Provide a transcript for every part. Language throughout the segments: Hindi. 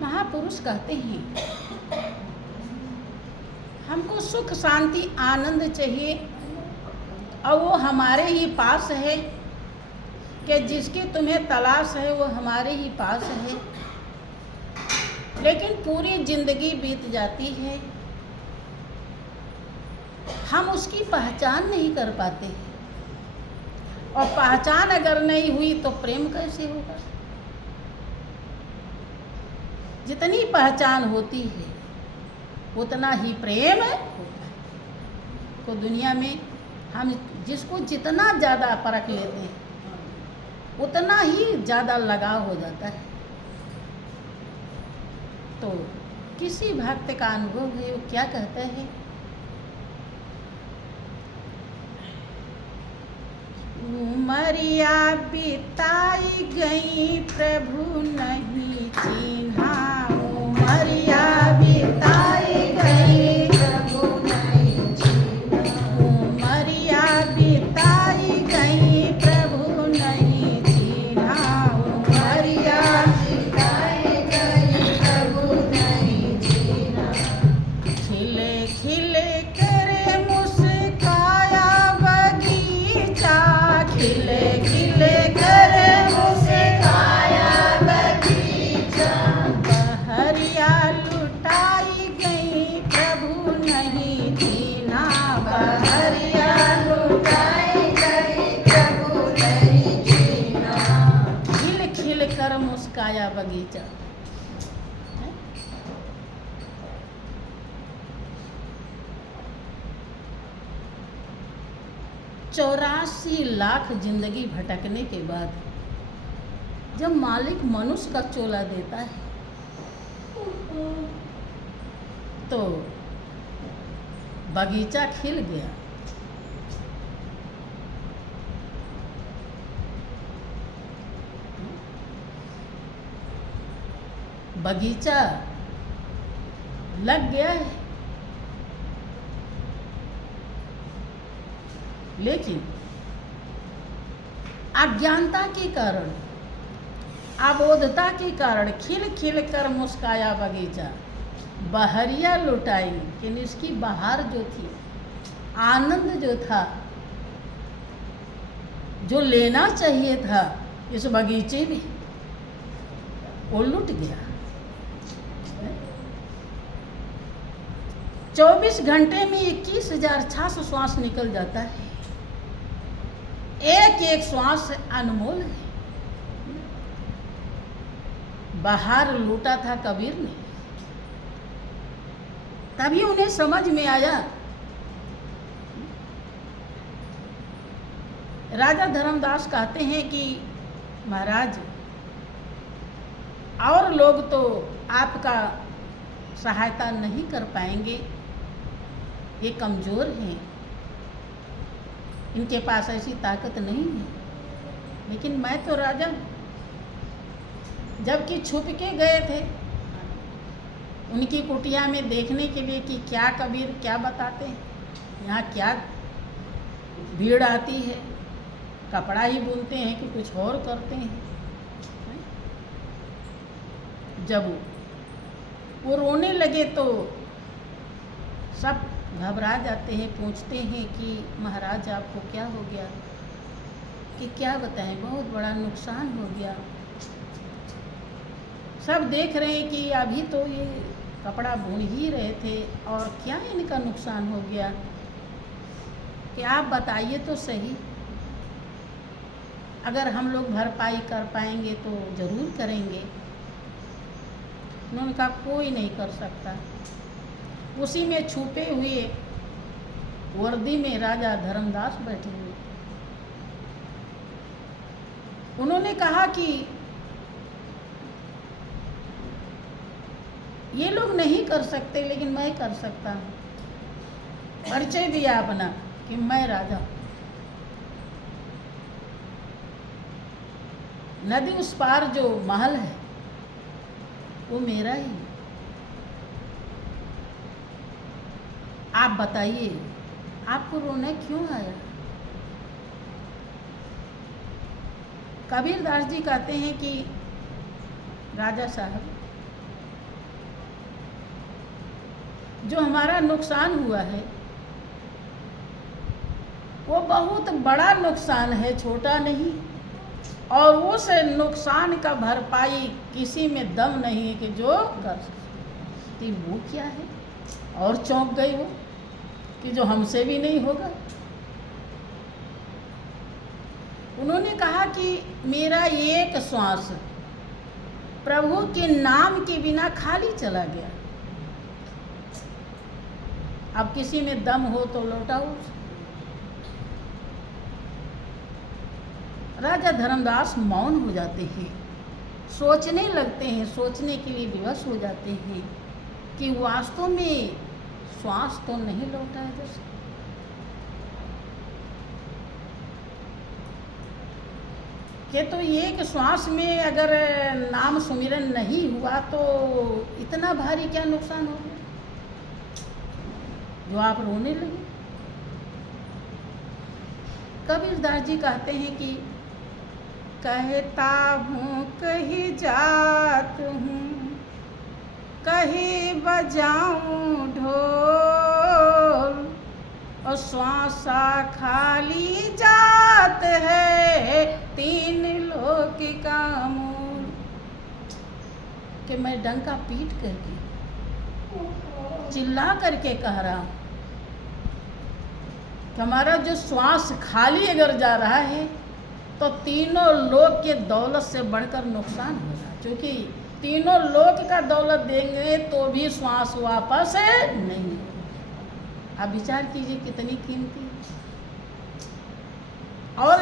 महापुरुष कहते हैं हमको सुख शांति आनंद चाहिए और वो हमारे ही पास है, कि जिसकी तुम्हें तलाश है वो हमारे ही पास है। लेकिन पूरी जिंदगी बीत जाती है, हम उसकी पहचान नहीं कर पाते, और पहचान अगर नहीं हुई तो प्रेम कैसे होगा। जितनी पहचान होती है उतना ही प्रेम होता है। तो दुनिया में हम जिसको जितना ज़्यादा परख लेते हैं उतना ही ज़्यादा लगाव हो जाता है। तो किसी भक्त का अनुभव है, वो क्या कहता है, उमरिया बिताई गई प्रभु नहीं चिन्हा, उमरिया बिताई गई प्रभु नहीं चिन्हा, उमरिया बिताई गई प्रभु नहीं चिन्हा, उमरिया बिताई गई प्रभु नहीं चिन्हा। खिले खिले करे मुस्काया बगीचा, खिले खिले करे मुस्काया बगीचा, बहरिया लुटाई गई प्रभु नहीं चिन्हा, बहरिया लुटाई गई प्रभु नहीं चिन्हा। खिल खिल कर मुस्काया बगीचा। 84 लाख जिंदगी भटकने के बाद जब मालिक मनुष्य का चोला देता है तो बगीचा खिल गया। बगीचा लग गया है, लेकिन अज्ञानता के कारण, अबोधता के कारण खिल खिल कर मुस्काया बगीचा, बहरिया लुटाई, कि इसकी बहार जो थी, आनंद जो था, जो लेना चाहिए था इस बगीचे में, वो लुट गया। 24 घंटे में 21,000 श्वास निकल जाता है। एक एक श्वास अनमोल है। बाहर लूटा था कबीर ने, तभी उन्हें समझ में आया। राजा धर्मदास कहते हैं कि महाराज, और लोग तो आपका सहायता नहीं कर पाएंगे, ये कमज़ोर हैं, इनके पास ऐसी ताकत नहीं है, लेकिन मैं तो राजा हूँ। जबकि छुप के गए थे उनकी कुटिया में देखने के लिए कि क्या कबीर क्या बताते हैं, यहाँ क्या भीड़ आती है, कपड़ा ही बुनते हैं कि कुछ और करते हैं। जब वो रोने लगे तो सब घबरा जाते हैं, पूछते हैं कि महाराज आपको क्या हो गया, कि क्या बताएं, बहुत बड़ा नुकसान हो गया। सब देख रहे हैं कि अभी तो ये कपड़ा बुन ही रहे थे और क्या इनका नुकसान हो गया, कि आप बताइए तो सही, अगर हम लोग भरपाई कर पाएंगे तो ज़रूर करेंगे। उन्होंने कहा कोई नहीं कर सकता। उसी में छुपे हुए वर्दी में राजा धर्मदास बैठे हुए। उन्होंने कहा कि ये लोग नहीं कर सकते, लेकिन मैं कर सकता हूँ। परिचय दिया अपना कि मैं राजा हूँ। नदी उस पार जो महल है वो मेरा ही है। आप बताइए आपको रोना क्यों आया। कबीरदास जी कहते हैं कि राजा साहब, जो हमारा नुकसान हुआ है वो बहुत बड़ा नुकसान है, छोटा नहीं। और उस नुकसान का भरपाई किसी में दम नहीं है कि जो कर सकती। वो क्या है? और चौंक गई वो कि जो हमसे भी नहीं होगा। उन्होंने कहा कि मेरा एक श्वास प्रभु के नाम के बिना खाली चला गया। अब किसी में दम हो तो लौटाओ। राजा धर्मदास मौन हो जाते हैं, सोचने लगते हैं, सोचने के लिए विवश हो जाते हैं कि वास्तव में श्वास तो नहीं लौटाया जा सकता। कि तो एक श्वास में अगर नाम सुमिरन नहीं हुआ तो इतना भारी क्या नुकसान हो गया जो आप रोने लगे। कबीरदास जी कहते हैं कि कहता हूँ कहीं जात हूँ, कहीं बजाऊँ ढोल, और श्वासा खाली जात है तीन लोक का मूल। कि मैं डंका पीट करके चिल्ला करके कह रहा हूँ कि हमारा जो श्वास खाली अगर जा रहा है तो तीनों लोक के दौलत से बढ़कर नुकसान होगा, क्योंकि तीनों लोक का दौलत देंगे तो भी श्वास वापस नहीं। आप विचार कीजिए कितनी कीमती। और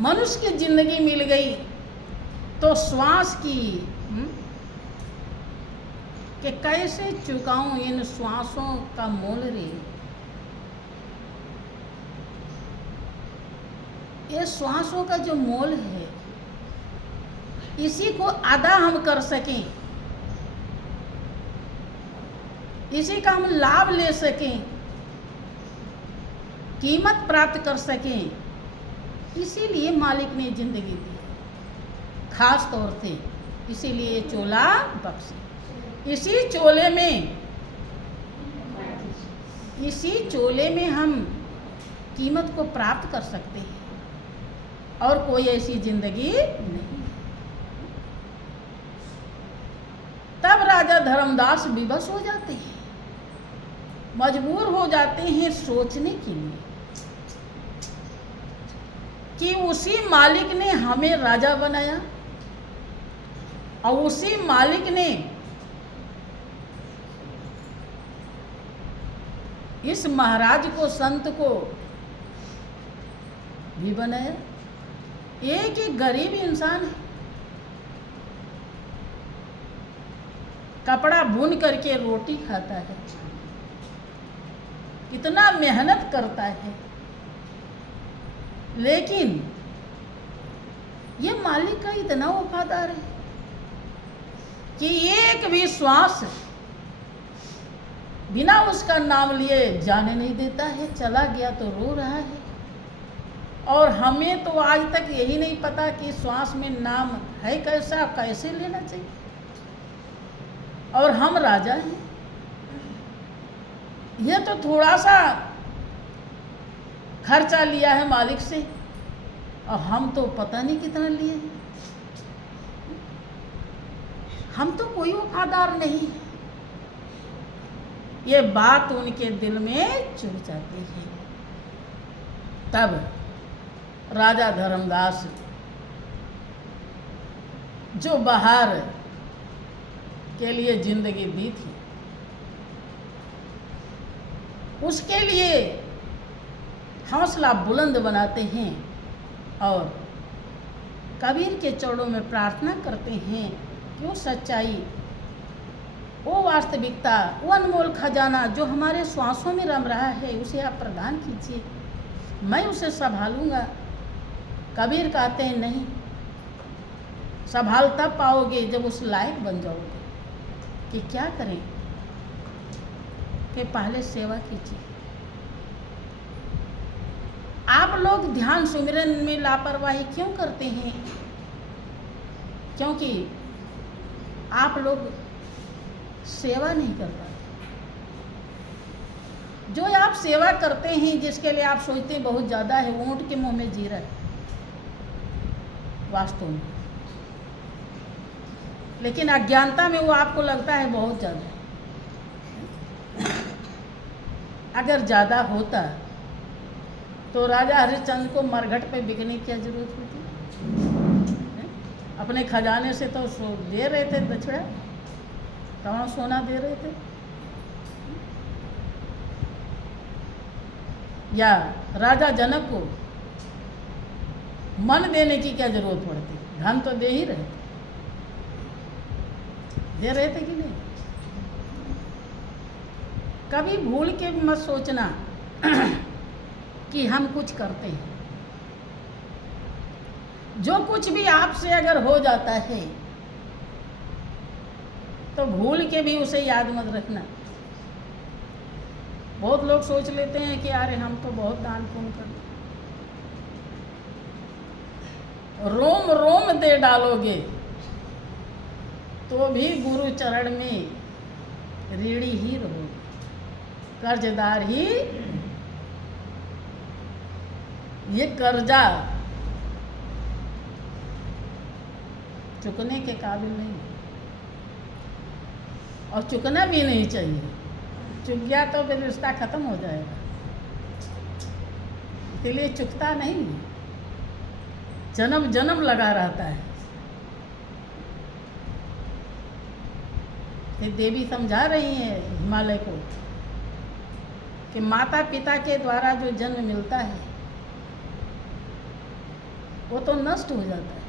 मनुष्य की जिंदगी मिल गई तो श्वास की कि कैसे चुकाऊं इन श्वासों का मोल रे। ये श्वासों का जो मोल है इसी को अदा हम कर सकें, इसी का हम लाभ ले सकें, कीमत प्राप्त कर सकें, इसीलिए मालिक ने जिंदगी दी खास तौर से। इसीलिए ये चोला बख्शे। इसी चोले में हम कीमत को प्राप्त कर सकते हैं और कोई ऐसी जिंदगी नहीं। तब राजा धर्मदास विवश हो जाते हैं, मजबूर हो जाते हैं सोचने के लिए कि उसी मालिक ने हमें राजा बनाया और उसी मालिक ने इस महाराज को, संत को भी बनाया। एक ही गरीब इंसान है, कपड़ा बुन करके रोटी खाता है, इतना मेहनत करता है, लेकिन ये मालिक का इतना वफादार है कि एक भी श्वास बिना उसका नाम लिए जाने नहीं देता है। चला गया तो रो रहा है। और हमें तो आज तक यही नहीं पता कि श्वास में नाम है कैसा, कैसे लेना चाहिए। और हम राजा हैं, ये तो थोड़ा सा खर्चा लिया है मालिक से और हम तो पता नहीं कितना लिए हैं। हम तो कोई वफादार नहीं। ये बात उनके दिल में चुभ जाती है। तब राजा धर्मदास जो बाहर के लिए जिंदगी दी थी उसके लिए हौसला बुलंद बनाते हैं और कबीर के चरणों में प्रार्थना करते हैं कि वो सच्चाई, वो वास्तविकता, वो अनमोल खजाना जो हमारे श्वासों में रम रहा है उसे आप प्रदान कीजिए, मैं उसे संभालूंगा। कबीर कहते हैं नहीं, संभाल तब पाओगे जब उस लायक बन जाओगे। कि क्या करें कि पहले सेवा कीजिए। आप लोग ध्यान सुमिरन में लापरवाही क्यों करते हैं? क्योंकि आप लोग सेवा नहीं कर पाते। जो आप सेवा करते हैं, जिसके लिए आप सोचते हैं बहुत ज़्यादा है, वो ऊँट के मुंह में जीरा है वास्तव में, लेकिन अज्ञानता में वो आपको लगता है बहुत ज़्यादा है। अगर ज़्यादा होता तो राजा हरिश्चंद्र को मरघट पे बिकने की क्या जरूरत होती? अपने खजाने से तो दे रहे थे दक्षिणा, कहाँ सोना दे रहे थे। या राजा जनक को मन देने की क्या जरूरत पड़ती? धन तो दे ही रहे थे, दे रहे थे कि नहीं? कभी भूल के भी मत सोचना कि हम कुछ करते हैं। जो कुछ भी आपसे अगर हो जाता है तो भूल के भी उसे याद मत रखना। बहुत लोग सोच लेते हैं कि अरे हम तो बहुत दान पुण्य करते, रोम रोम दे डालोगे तो भी गुरु चरण में ऋणी ही रहोगे, कर्जदार ही। ये कर्जा चुकने के काबिल नहीं और चुकना भी नहीं चाहिए। चुक गया तो फिर रिश्ता खत्म हो जाएगा, इसलिए चुकता नहीं, जन्म जन्म लगा रहता है। ये देवी समझा रही है हिमालय को कि माता पिता के द्वारा जो जन्म मिलता है वो तो नष्ट हो जाता है,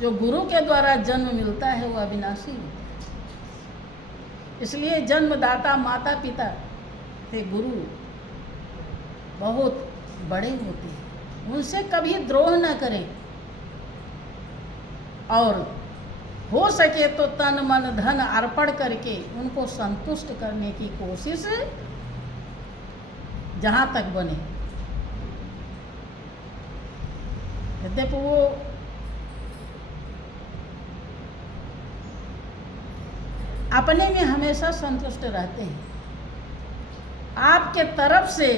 जो गुरु के द्वारा जन्म मिलता है वो अविनाशी होता है। इसलिए जन्मदाता माता पिता से गुरु बहुत बड़े होते हैं, उनसे कभी द्रोह न करें और हो सके तो तन मन धन अर्पण करके उनको संतुष्ट करने की कोशिश जहाँ तक बने। यद्यपि वो अपने में हमेशा संतुष्ट रहते हैं, आपके तरफ से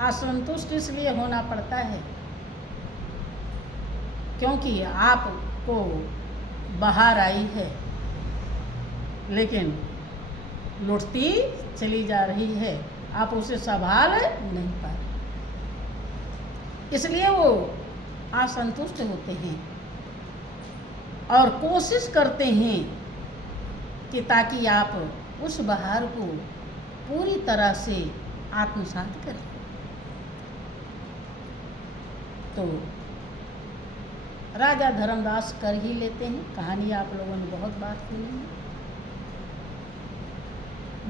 असंतुष्ट इसलिए होना पड़ता है क्योंकि आपको बाहर आई है लेकिन लुटती चली जा रही है, आप उसे संभाल नहीं पा रहे, इसलिए वो असंतुष्ट होते हैं और कोशिश करते हैं कि ताकि आप उस बहार को पूरी तरह से आत्मसात करें। तो राजा धर्मदास कर ही लेते हैं। कहानी आप लोगों ने बहुत बार सुनी है।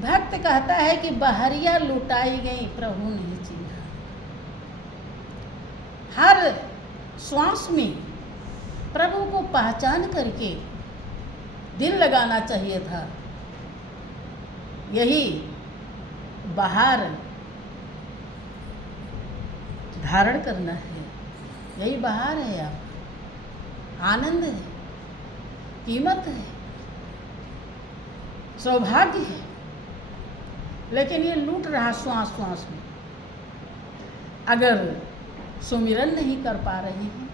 भक्त कहता है कि बहरिया लुटाई गई प्रभु नहीं चिन्हा। हर श्वास में प्रभु को पहचान करके दिल लगाना चाहिए था। यही बहार धारण करना है, यही बहार है, आप आनंद है, कीमत है, सौभाग्य है। लेकिन ये लूट रहा श्वास श्वास में। अगर सुमिरन नहीं कर पा रहे हैं,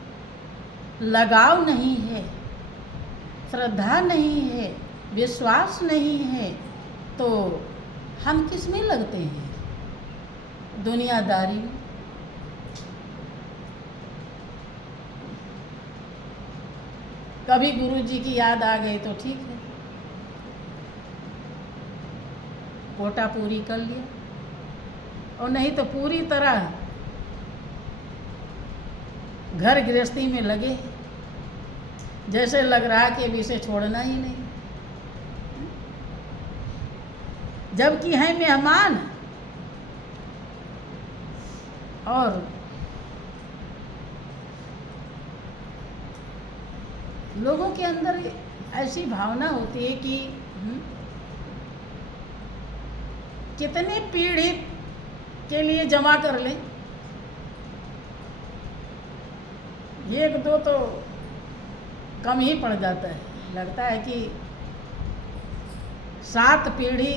लगाव नहीं है, श्रद्धा नहीं है, विश्वास नहीं है, तो हम किस में लगते हैं? दुनियादारी में। कभी गुरु जी की याद आ गई तो ठीक है, कोटा पूरी कर लिया, और नहीं तो पूरी तरह घर गृहस्थी में लगे, जैसे लग रहा कि अभी इसे छोड़ना ही नहीं, जबकि हैं मेहमान। और लोगों के अंदर ऐसी भावना होती है कि कितने पीड़ित के लिए जमा कर लें, एक दो तो कम ही पड़ जाता है। लगता है कि 7 पीढ़ी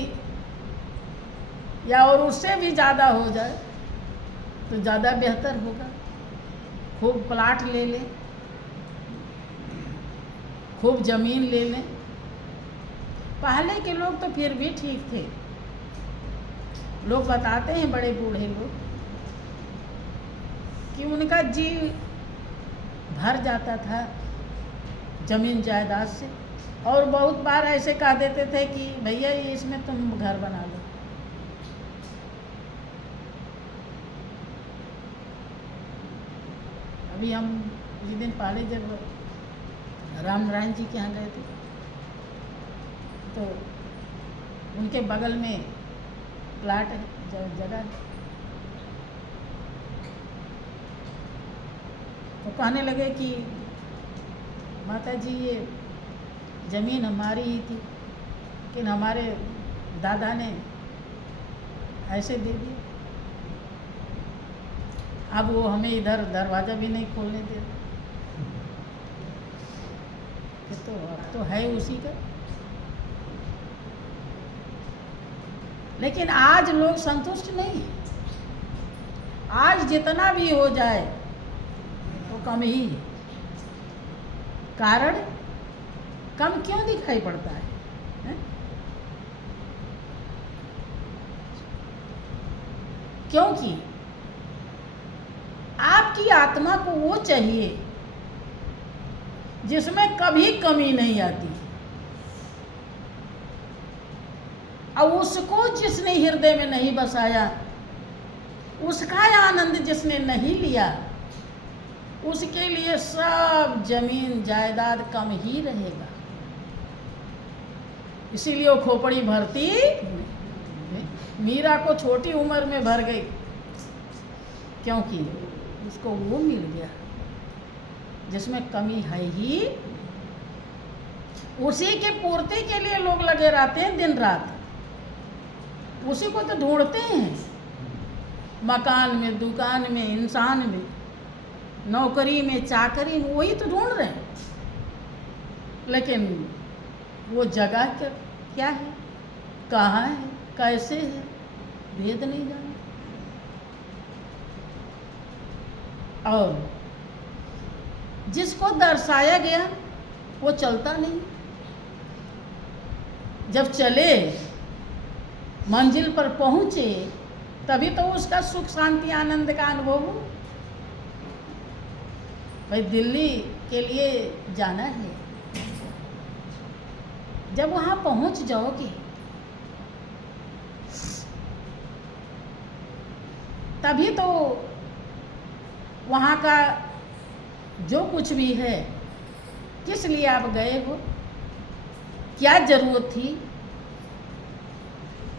या और उससे भी ज़्यादा हो जाए तो ज़्यादा बेहतर होगा। खूब प्लाट ले लें, खूब ज़मीन ले लें। पहले के लोग तो फिर भी ठीक थे। लोग बताते हैं, बड़े बूढ़े लोग, कि उनका जी भर जाता था ज़मीन जायदाद से, और बहुत बार ऐसे कह देते थे कि भैया इसमें तुम घर बना लो। अभी हम कुछ दिन पहले जब राम नारायण जी के यहाँ गए थे तो उनके बगल में प्लाट है, जगह है। तो कहने लगे कि माता जी ये ज़मीन हमारी ही थी, लेकिन हमारे दादा ने ऐसे दे दिया, अब वो हमें इधर दरवाज़ा भी नहीं खोलने दे। तो अब तो है उसी का। लेकिन आज लोग संतुष्ट नहीं। आज जितना भी हो जाए तो कम ही है। कारण कम क्यों दिखाई पड़ता है? क्योंकि आपकी आत्मा को वो चाहिए जिसमें कभी कमी नहीं आती, और उसको जिसने हृदय में नहीं बसाया, उसका आनंद जिसने नहीं लिया, उसके लिए सब जमीन जायदाद कम ही रहेगा। इसीलिए वो खोपड़ी भरती। मीरा को छोटी उम्र में भर गई क्योंकि उसको वो मिल गया जिसमें कमी है ही। उसी के पूर्ति के लिए लोग लगे रहते हैं दिन रात, उसी को तो ढूंढते हैं। मकान में, दुकान में, इंसान में, नौकरी में, चाकरी में, वही तो ढूंढ रहे हैं। लेकिन वो जगह क्या है, कहाँ है, कैसे है, भेद नहीं जाना। और जिसको दर्शाया गया वो चलता नहीं। जब चले, मंजिल पर पहुंचे, तभी तो उसका सुख शांति आनंद का अनुभव हो। भाई दिल्ली के लिए जाना है, जब वहां पहुंच जाओगे तभी तो वहाँ का जो कुछ भी है, किस लिए आप गए हो, क्या ज़रूरत थी,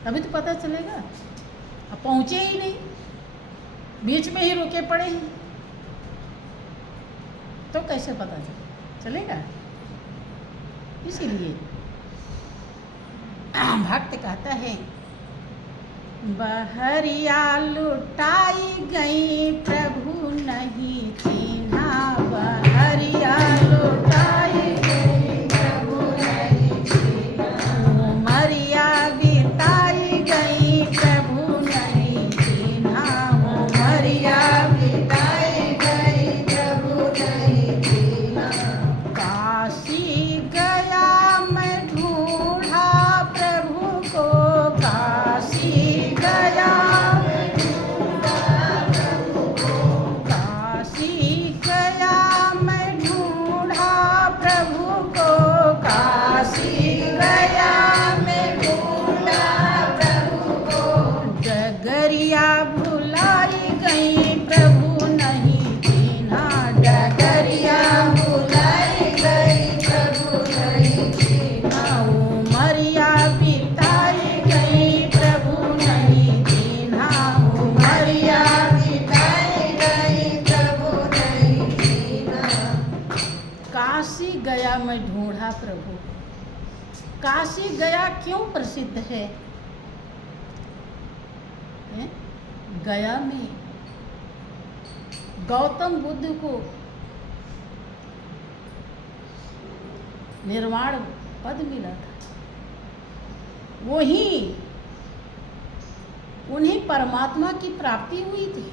तभी तो पता चलेगा। अब पहुँचे ही नहीं, बीच में ही रुके पड़े हैं, तो कैसे पता चलेगा। इसीलिए भक्त कहता है, बहरिया लुटाई गई प्रभु नहीं चिन्हा, बहरिया लुटाई गई प्रभु नहीं चिन्हा, उमरिया बिताई गई प्रभु नहीं चिन्हा, उमरिया बिताई गई प्रभु नहीं चिन्हा। काशी गया मैं ढूंढा प्रभु को, काशी गया मैं ढूंढा प्रभु को, काशी गया मैं ढूंढा प्रभु को, काशी गया मैं ढूंढा प्रभु को। डगरिया भुलाई गई प्रभु नहीं चिन्हा, डगरिया भुलाई गई प्रभु नहीं चिन्हा, उमरिया बिताई गई प्रभु नहीं चिन्हा, उमरिया बिताई गई प्रभु नहीं चिन्हा। काशी गया मैं ढूंढा प्रभु। काशी गया क्यों प्रसिद्ध है? हैं? गया में गौतम बुद्ध को निर्वाण पद मिला था। वही उन्हें परमात्मा की प्राप्ति हुई थी।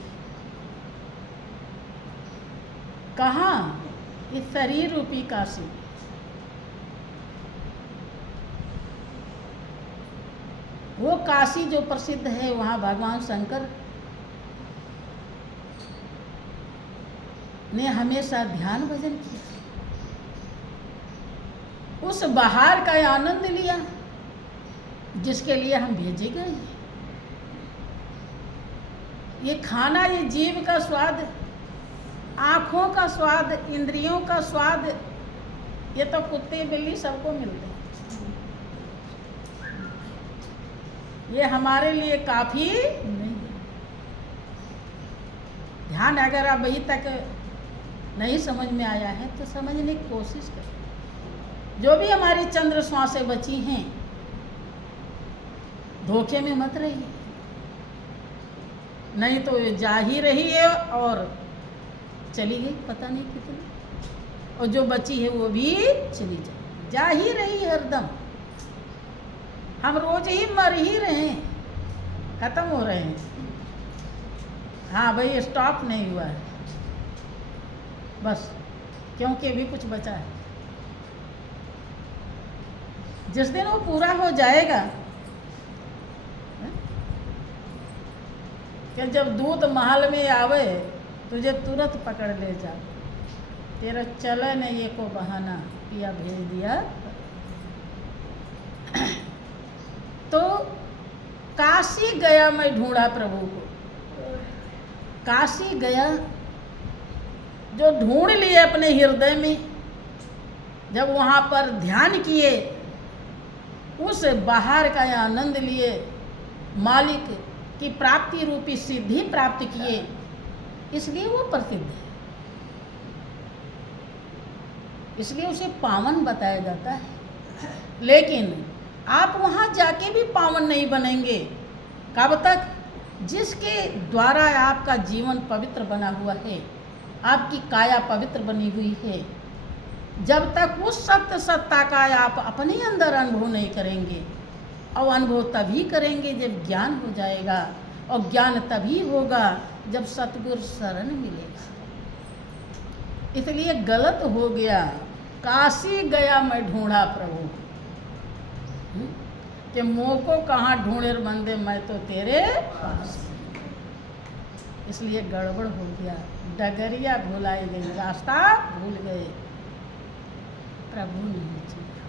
कहाँ? इस शरीर रूपी काशी में। वो काशी जो प्रसिद्ध है, वहाँ भगवान शंकर ने हमेशा ध्यान भजन किया, उस बहार का आनंद लिया जिसके लिए हम भेजे गए हैं। ये खाना, ये जीव का स्वाद, आँखों का स्वाद, इंद्रियों का स्वाद, ये तो कुत्ते बिल्ली सबको मिलते हैं। ये हमारे लिए काफ़ी नहीं है। ध्यान अगर अब अभी तक नहीं समझ में आया है तो समझने की कोशिश करें। जो भी हमारी चंद्र श्वासें बची हैं, धोखे में मत रहिए, नहीं तो जा ही रही है और चली गई पता नहीं कितनी, और जो बची है वो भी चली जाए, जा ही रही है हरदम। हम रोज ही मर ही रहे हैं, खत्म हो रहे हैं। हाँ भाई, स्टॉप नहीं हुआ है बस, क्योंकि अभी कुछ बचा है। जिस दिन वो पूरा हो जाएगा, कि जब दूध महल में आवे तुझे तुरंत पकड़ ले जा, तेरा चले न ये को बहाना पिया भेज दिया। तो काशी गया मैं ढूंढा प्रभु को। काशी गया, जो ढूंढ लिए अपने हृदय में, जब वहाँ पर ध्यान किए, उस बहार का आनंद लिए, मालिक की प्राप्ति रूपी सिद्धि प्राप्त किए, इसलिए वो प्रसिद्ध है, इसलिए उसे पावन बताया जाता है। लेकिन आप वहाँ जाके भी पावन नहीं बनेंगे। कब तक? जिसके द्वारा आपका जीवन पवित्र बना हुआ है, आपकी काया पवित्र बनी हुई है, जब तक उस सत्य सत्ता का आप अपने अंदर अनुभव नहीं करेंगे, और अनुभव तभी करेंगे जब ज्ञान हो जाएगा, और ज्ञान तभी होगा जब सतगुरु शरण मिलेगा। इसलिए गलत हो गया, काशी गया मैं ढूंढा प्रभु, कि मोह को कहाँ ढूंढे बंदे, मैं तो तेरे पास। इसलिए गड़बड़ हो गया, डगरिया भुलाई गई, रास्ता भूल गए, प्रभु नहीं चिन्हा।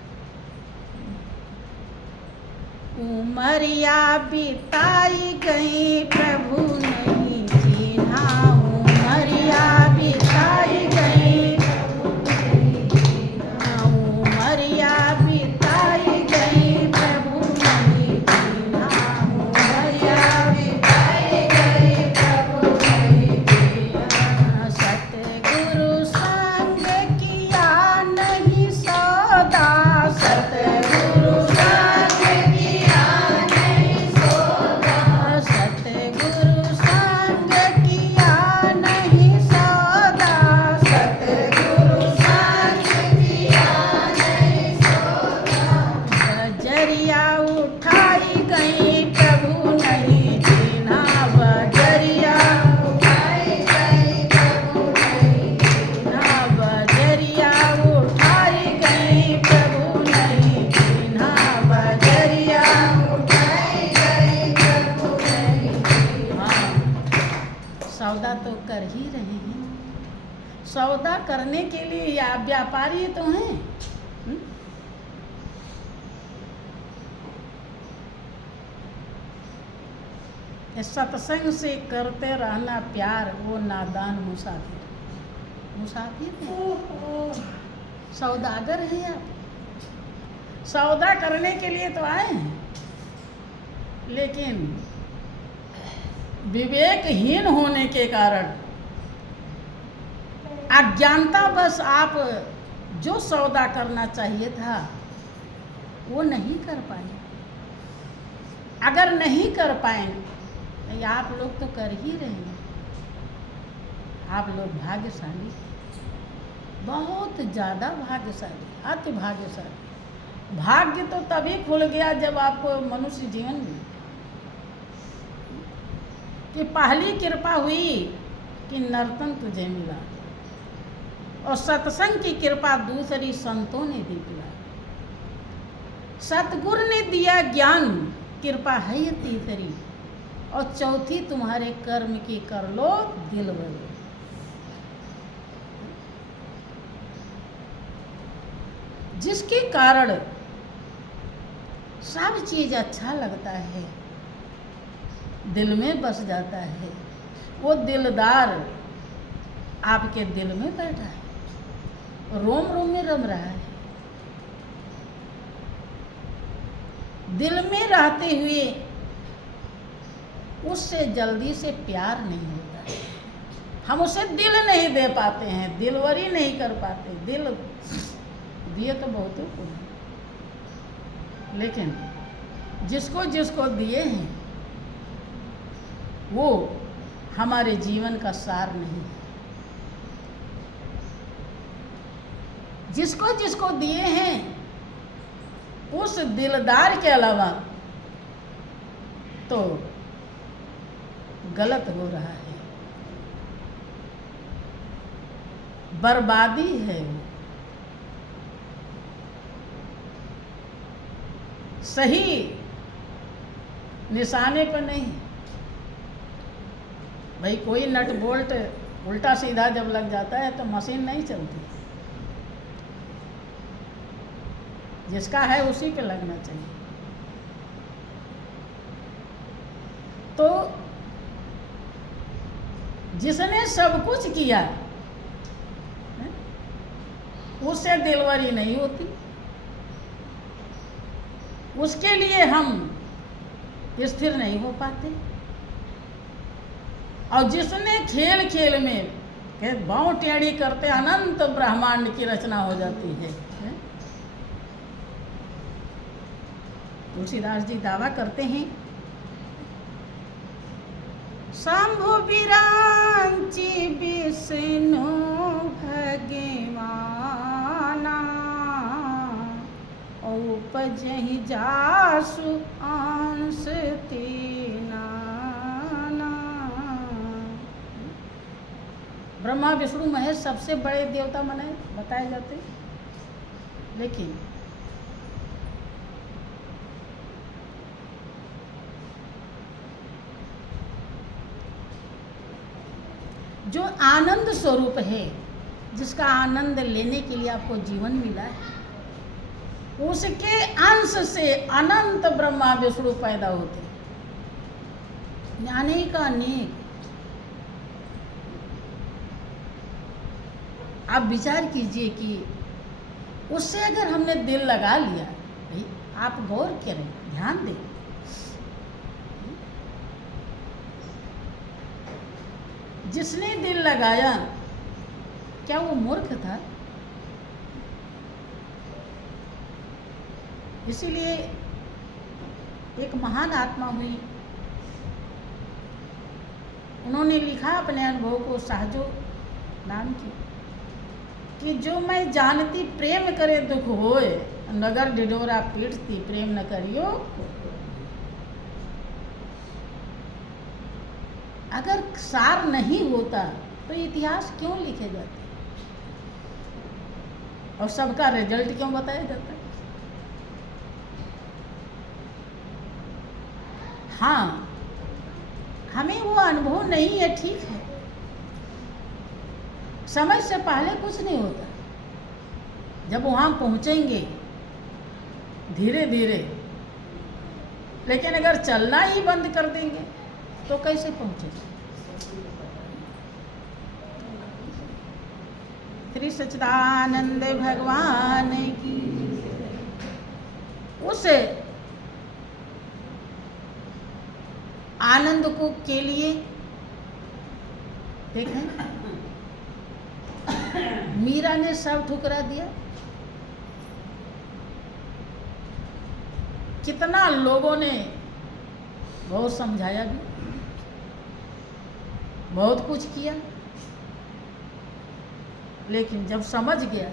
उमरिया बिताई गई, प्रभु नहीं चिन्हा। उमरिया बिताई गई, प्रभु नहीं चिन्हा। उमरिया बिताई गई, प्रभु नहीं चिन्हा। उमरिया बिताई गई, प्रभु नहीं चिन्हा। सतगुरु संग किया नहीं सौदा, सतगुरु संग किया नहीं सौदा। सतगुरु संग किया नहीं सौदा, सतगुरु संग किया नहीं सौदा। बजरिया उठाई गई, प्रभु नहीं चिन्हा। बजरिया उठाई गई, प्रभु नहीं चिन्हा। बजरिया उठाई गई, प्रभु नहीं चिन्हा। बजरिया उठाई गई, प्रभु नहीं चिन्हा। सौदा तो कर ही रहे हैं, सौदा करने के लिए या व्यापारी तो हैं। हम्म? ये सत्संग से करते रहना प्यार, वो नादान मुसाफिर, मुसाफिर है, सौदागर है आप। सौदा करने के लिए तो आए हैं, लेकिन विवेकहीन होने के कारण, अज्ञानता बस आप जो सौदा करना चाहिए था वो नहीं कर पाए। अगर नहीं कर पाएंगे, नहीं, आप लोग तो कर ही रहे हैं। आप लोग भाग्यशाली, बहुत ज़्यादा भाग्यशाली, अति भाग्यशाली। भाग्य तो तभी खुल गया जब आपको मनुष्य जीवन मिला, कि पहली कृपा हुई कि नर्तन तुझे मिला, और सत्संग की कृपा दूसरी संतों ने दी पिला। सतगुरु ने दिया ज्ञान, कृपा है ये तीसरी, और चौथी तुम्हारे कर्म की कर लो दिल भर। जिसके कारण सब चीज अच्छा लगता है, दिल में बस जाता है, वो दिलदार आपके दिल में बैठा है, रोम रोम में रम रहा है। दिल में रहते हुए उससे जल्दी से प्यार नहीं होता है। हम उसे दिल नहीं दे पाते हैं, दिलवरी नहीं कर पाते। दिल दिए तो बहुतों को, लेकिन जिसको जिसको दिए हैं वो हमारे जीवन का सार नहीं है। जिसको जिसको दिए हैं उस दिलदार के अलावा तो गलत हो रहा है, बर्बादी है वो। सही निशाने पर नहीं। भाई कोई नट बोल्ट उल्टा सीधा जब लग जाता है तो मशीन नहीं चलती, जिसका है उसी पे लगना चाहिए। तो जिसने सब कुछ किया उससे दिलवरी नहीं होती, उसके लिए हम स्थिर नहीं हो पाते। और जिसने खेल खेल में बाँव टेढ़ी करते अनंत ब्रह्मांड की रचना हो जाती है। तुलसीदास जी दावा करते हैं, शंभु विरांची विष्णु भगवाना, उपजहि जासु अंश तीना। ब्रह्मा विष्णु महेश सबसे बड़े देवता माने बताए जाते, लेकिन जो आनंद स्वरूप है, जिसका आनंद लेने के लिए आपको जीवन मिला है, उसके अंश से अनंत ब्रह्मा विष्णु पैदा होते, अनेक अनेक। आप विचार कीजिए कि उससे अगर हमने दिल लगा लिया, भाई आप गौर करें, ध्यान दें, जिसने दिल लगाया क्या वो मूर्ख था? इसीलिए एक महान आत्मा हुई, उन्होंने लिखा अपने अनुभव को सहजो नाम की, कि जो मैं जानती प्रेम करे दुख होए, नगर ढिढोरा पीटती प्रेम न करियो। अगर सार नहीं होता तो इतिहास क्यों लिखे जाते और सबका रिजल्ट क्यों बताया जाता? हाँ, हमें वो अनुभव नहीं है, ठीक है, समय से पहले कुछ नहीं होता। जब वहाँ पहुँचेंगे धीरे धीरे, लेकिन अगर चलना ही बंद कर देंगे तो कैसे पहुँचेंगे? श्री सच्चिदानंद भगवान की उस आनंद को के लिए देखें, मीरा ने सब ठुकरा दिया। कितना लोगों ने बहुत समझाया भी, बहुत कुछ किया, लेकिन जब समझ गया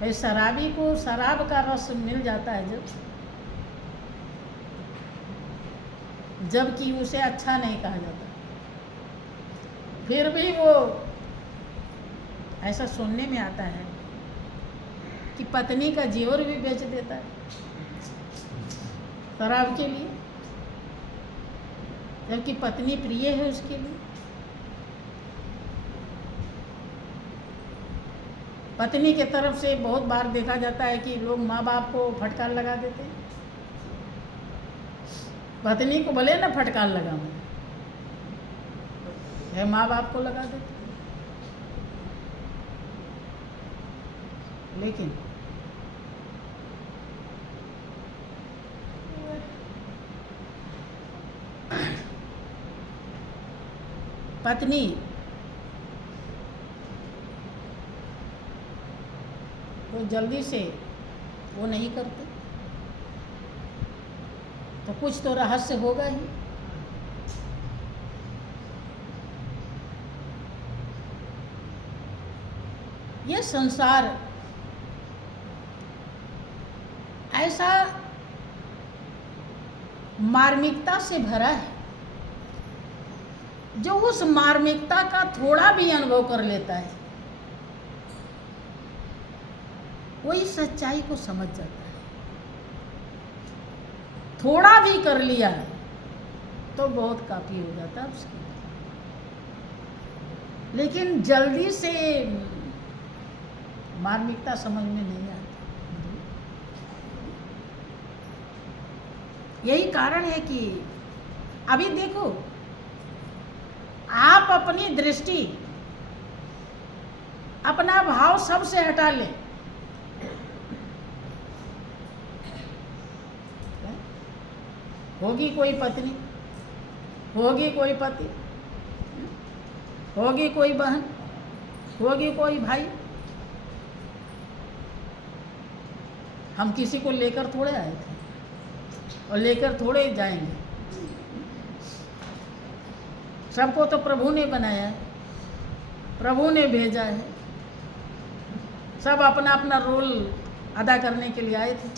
भाई शराबी को शराब का रस मिल जाता है जबकि उसे अच्छा नहीं कहा जाता, फिर भी वो ऐसा सुनने में आता है कि पत्नी का जेवर भी बेच देता है शराब के लिए, जबकि पत्नी प्रिय है उसके लिए। पत्नी के तरफ से बहुत बार देखा जाता है कि लोग माँ बाप को फटकार लगा देते हैं। पत्नी को भले ना फटकार लगाओ, है माँ बाप को लगा देते हैं। लेकिन पत्नी तो जल्दी से वो नहीं करते, तो कुछ तो रहस्य होगा ही। ये संसार ऐसा मार्मिकता से भरा है, जो उस मार्मिकता का थोड़ा भी अनुभव कर लेता है वो इस सच्चाई को समझ जाता है। थोड़ा भी कर लिया तो बहुत काफी हो जाता है उसके लिए। लेकिन जल्दी से मार्मिकता समझ में नहीं आती। यही कारण है कि अभी देखो, आप अपनी दृष्टि, अपना भाव सबसे हटा लें, होगी कोई पत्नी, होगी कोई पति, होगी कोई बहन, होगी कोई भाई, हम किसी को लेकर थोड़े आए थे और लेकर थोड़े जाएंगे। सबको तो प्रभु ने बनाया है, प्रभु ने भेजा है। सब अपना अपना रोल अदा करने के लिए आए थे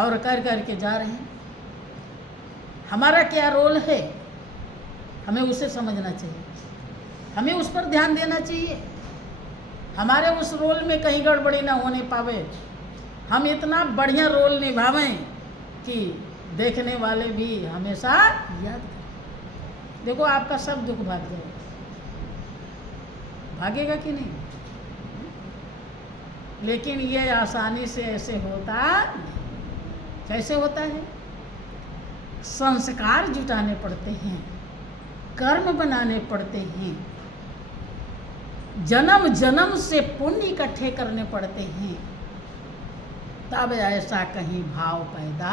और कर के जा रहे हैं। हमारा क्या रोल है, हमें उसे समझना चाहिए, हमें उस पर ध्यान देना चाहिए। हमारे उस रोल में कहीं गड़बड़ी ना होने पावे, हम इतना बढ़िया रोल निभावें कि देखने वाले भी हमेशा याद करें। देखो, आपका सब दुख भाग जाएगा, भागेगा कि नहीं? लेकिन ये आसानी से ऐसे होता नहीं। कैसे होता है? संस्कार जुटाने पड़ते हैं, कर्म बनाने पड़ते हैं, जन्म जन्म से पुण्य इकट्ठे करने पड़ते हैं, तब ऐसा कहीं भाव पैदा।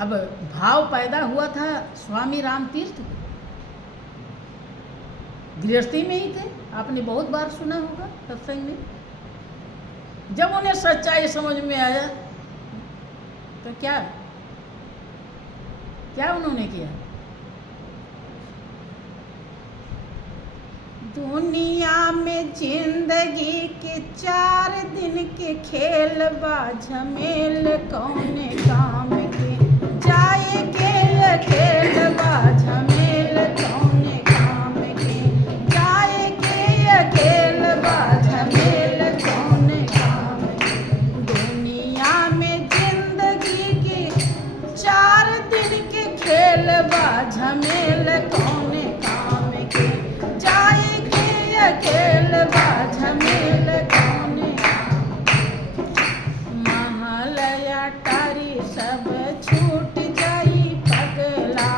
अब भाव पैदा हुआ था स्वामी राम तीर्थ को, गृहस्थी में ही थे, आपने बहुत बार सुना होगा सत्संग में। जब उन्हें सच्चाई समझ में आया तो क्या क्या उन्होंने किया? दुनिया में जिंदगी के 4 दिन के खेल बा, झमेल कौने काम के, जाए के खेल बा, झमेल कौने काम के, जाए के खेल बा, झमेल कौने काम के। दुनिया में जिंदगी के 4 दिन के खेल बा, झमेल कौने काम के, जाए के खेल बा, झमेल कौने। महल अटारी सब छूट जाई पगला,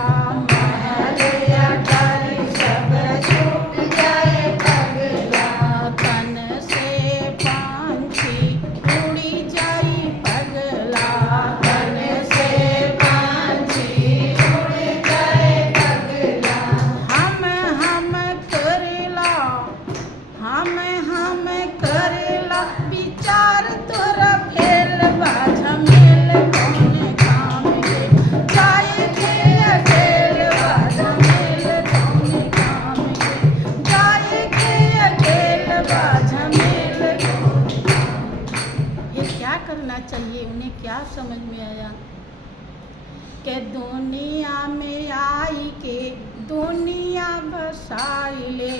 क्या समझ में आया कि दुनिया में आई के दुनिया बसाई ले,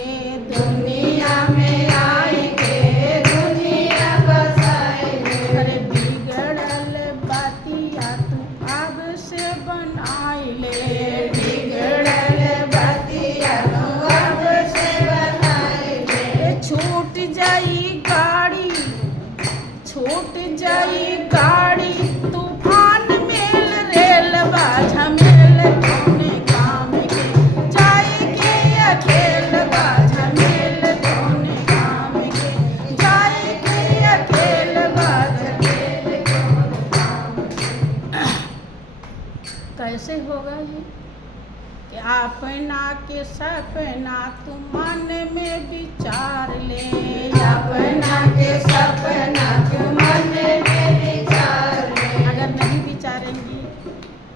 दुनिया में आई के दुनिया बसाई ले। अरे बिगड़ल बातिया तू अब से बनाई ले, बिगड़ल बातिया तू अब से बनाई ले। छूट जाई गाड़ी, छूट जाई गाड़ी, तूफान मेल रेल बाझा मेल कौने काम के, जाएगे अकेल बाझा मेल कौने काम के, जाएगे अकेल बाझा मेल कौने काम के। कैसे होगा ये कि अपना के सपना तू मन में विचार ले, अपना के सपना तू मन में विचार ले। अगर नहीं विचारेंगी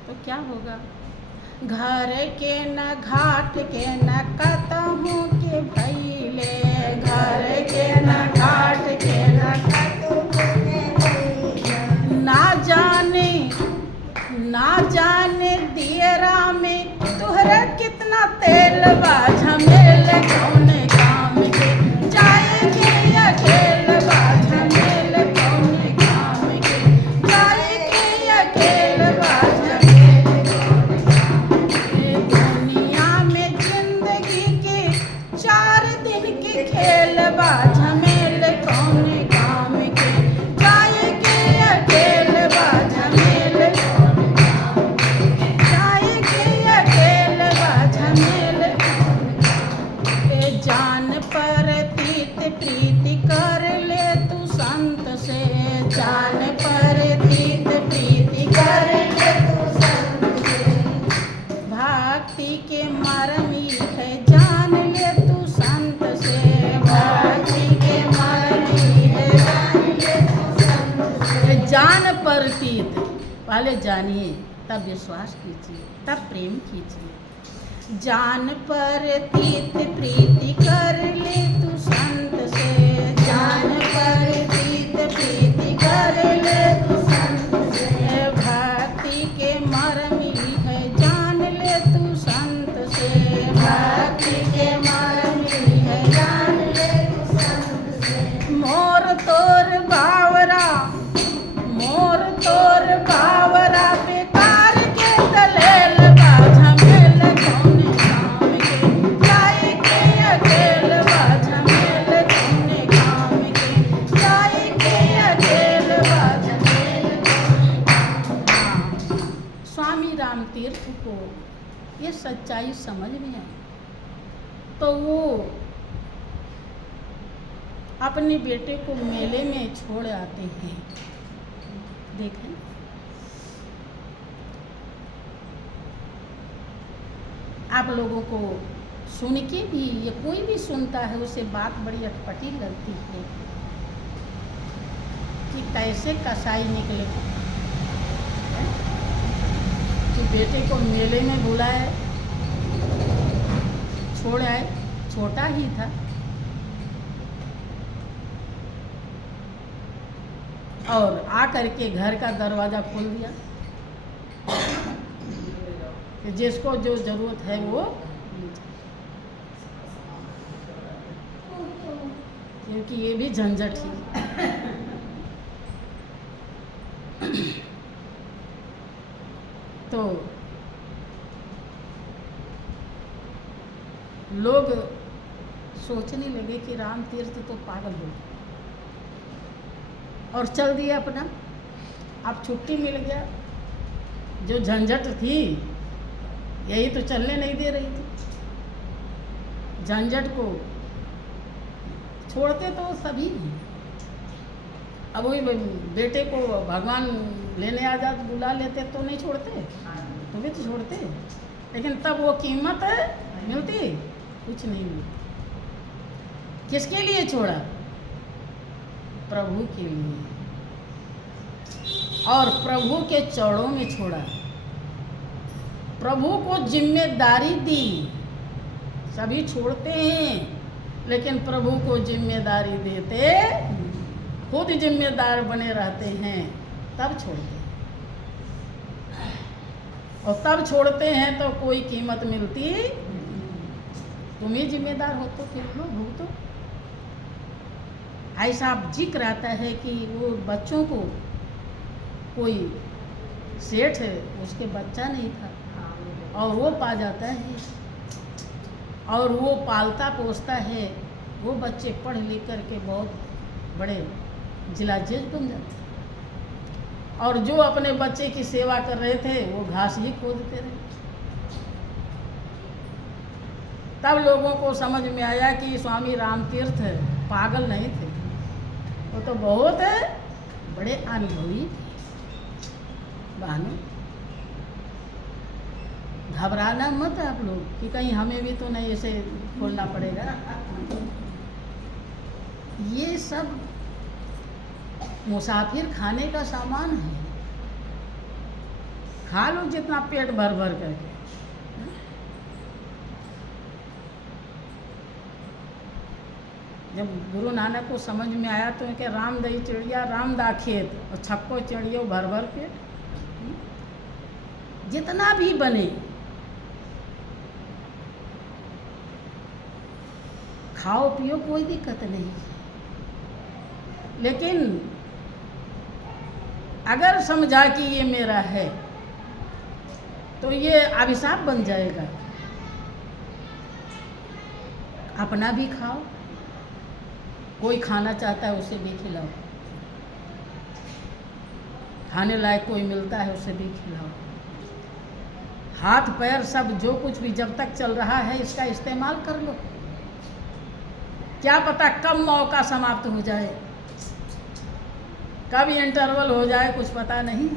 तो क्या होगा? घर के न घाट के न कतहूँ के भैले, घर के न घाट के न कतहूँ के भैले। ना जाने दियरा में तुहरा कितना तेल बाझा मेल कौने काम के, जाएगे अकेल बाझा मेल कौने काम के, जाएगे अकेल बाझा मेल कौने काम के। दुनिया में जिंदगी के 4 दिन के खेल बाझा मेल कौने काम के, जाएगे अकेल बाझा मेल कौने काम के, जाएगे अकेल बाझा मेल कौने काम के। जान पर तीत प्रीति कर ले तू संत से, जान पर तीत प्रीति कर ले तू संत से। भक्ति के मरमी है जान ले तू संत से, भक्ति के मरमी है जान ले तू संत से। जान पर तीत, पहले जानिए तब विश्वास कीजिए तब प्रेम कीजिए। जान पर तीत प्रीति कर ले तू संत से, जान पर तीत प्रीति कर ले तू संत से। भक्ति के मरमी है जान ले तू संत से, भक्ति के मरमी है जान ले तू संत से। मोर तोर बावरा, मोर तोर बावरा बेकार के दलेल बाझा मेल कौने काम के, जाएगे अकेल बाझा मेल कौने काम के, जाएगे अकेल बाझा मेल कौने काम के। स्वामी राम तीर्थ को ये सच्चाई समझ में आई तो वो अपने बेटे को मेले में छोड़ आते हैं। देखें आप लोगों को सुन के भी, ये कोई भी सुनता है उसे बात बड़ी अटपटी लगती है कि कैसे कसाई निकले कि बेटे को मेले में बुलाए, छोड़ आए, छोटा ही था और आ करके घर का दरवाज़ा खोल दिया कि जिसको जो ज़रूरत है वो, क्योंकि ये भी झंझट ही। तो लोग सोचने लगे कि राम तीर्थ तो पागल हो गया और चल दिया अपना। अब छुट्टी मिल गया, जो झंझट थी यही तो चलने नहीं दे रही थी। झंझट को छोड़ते तो सभी हैं। अब वही बेटे को भगवान लेने आ जाते, बुला लेते तो नहीं छोड़ते, तो भी तो छोड़ते, लेकिन तब वो कीमत मिलती, कुछ नहीं मिलती। किसके लिए छोड़ा? प्रभु के लिए, और प्रभु के चरणों में छोड़ा। प्रभु को जिम्मेदारी दी। सभी छोड़ते हैं लेकिन प्रभु को जिम्मेदारी देते, खुद जिम्मेदार बने रहते हैं तब छोड़ते हैं। और तब छोड़ते हैं तो कोई कीमत मिलती, तुम ही जिम्मेदार हो तो फिर लो भुगतो। ऐसा जिक्र आता है कि वो बच्चों को कोई सेठ है, उसके बच्चा नहीं था और वो पा जाता है और वो पालता पोसता है, वो बच्चे पढ़ लिख करके बहुत बड़े जिला जज बन जाते हैं। और जो अपने बच्चे की सेवा कर रहे थे वो घास ही खोदते रहे। तब लोगों को समझ में आया कि स्वामी रामतीर्थ पागल नहीं थे, वो तो बहुत बड़े अनुभवी थे। बहनों, घबराना मत आप लोग कि कहीं हमें भी तो नहीं ऐसे खोलना पड़ेगा। ये सब मुसाफिर खाने का सामान है, खा लो जितना पेट भर भर करके। जब गुरु नानक को समझ में आया तो कि राम दई चिड़िया राम दा खेत और छक्को चिड़ियों भर भर के, जितना भी बने खाओ पियो कोई दिक्कत नहीं, लेकिन अगर समझा कि ये मेरा है तो ये अभिशाप बन जाएगा। अपना भी खाओ, कोई खाना चाहता है उसे भी खिलाओ, खाने लायक कोई मिलता है उसे भी खिलाओ। हाथ पैर सब जो कुछ भी जब तक चल रहा है इसका इस्तेमाल कर लो। क्या पता कब मौका समाप्त हो जाए, कब इंटरवल हो जाए, कुछ पता नहीं।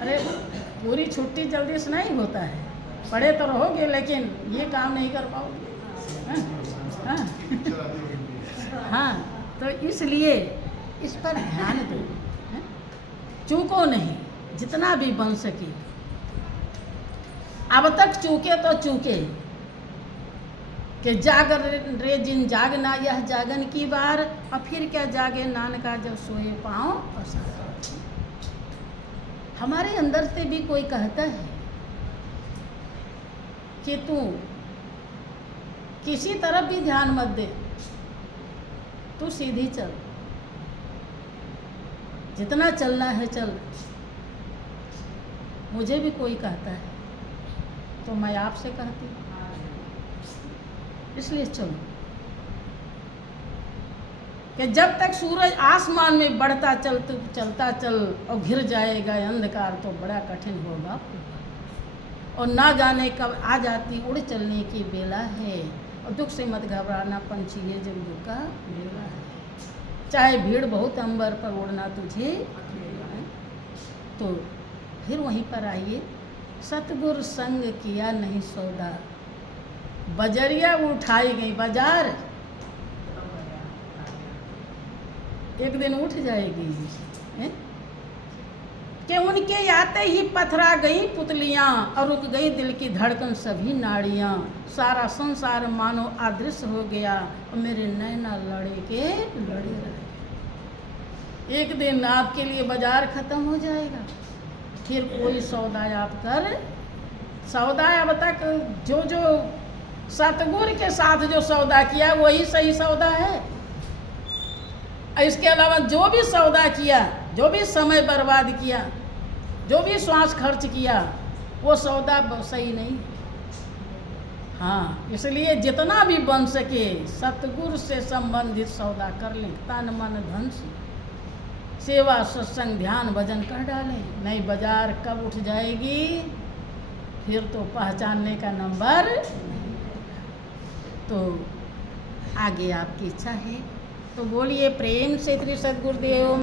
अरे पूरी छुट्टी जल्दी से नहीं होता है, पढ़े तो रहोगे लेकिन ये काम नहीं कर पाओगे। हाँ, हाँ, तो इसलिए इस पर ध्यान दो, चूको नहीं, जितना भी बन सके। अब तक चूके तो चूके कि जाग रे जिन जागना यह जागन की बार, और फिर क्या जागे नानका जब सोए पाँव पसार। हमारे अंदर से भी कोई कहता है कि तू किसी तरफ भी ध्यान मत दे, तू सीधी चल, जितना चलना है चल। मुझे भी कोई कहता है तो मैं आपसे कहती हूँ, इसलिए चलो कि जब तक सूरज आसमान में बढ़ता चलता चल और घिर जाएगा अंधकार तो बड़ा कठिन होगा, और ना जाने कब आ जाती उड़ चलने की बेला है। और दुख से मत घबराना पंछी, ये जब दुख का बेला है। चाहे भीड़ बहुत अंबर पर उड़ना तुझे, तो फिर वहीं पर आइए। सतगुर संग किया नहीं सौदा, बजरिया उठाई गई बाजार, एक दिन उठ जाएगी। कि उनके आते ही पथरा गई पुतलियाँ और रुक गई दिल की धड़कन सभी नाड़ियाँ। सारा संसार मानो अदृश्य हो गया और मेरे नैना लड़े के लड़े रहे। एक दिन आपके लिए बाजार खत्म हो जाएगा, फिर कोई सौदा आप कर सौदा अब तक जो जो सतगुरु के साथ जो सौदा किया वही सही सौदा है। इसके अलावा जो भी सौदा किया, जो भी समय बर्बाद किया, जो भी श्वास खर्च किया, वो सौदा सही नहीं। हाँ, इसलिए जितना भी बन सके सतगुरु से संबंधित सौदा कर लें, तन मन धन से। सेवा सत्संग ध्यान भजन कर डालें, नहीं बाजार कब उठ जाएगी फिर तो पहचानने का नंबर। तो आगे आपकी इच्छा है तो बोलिए प्रेम से श्री सद्गुरुदेव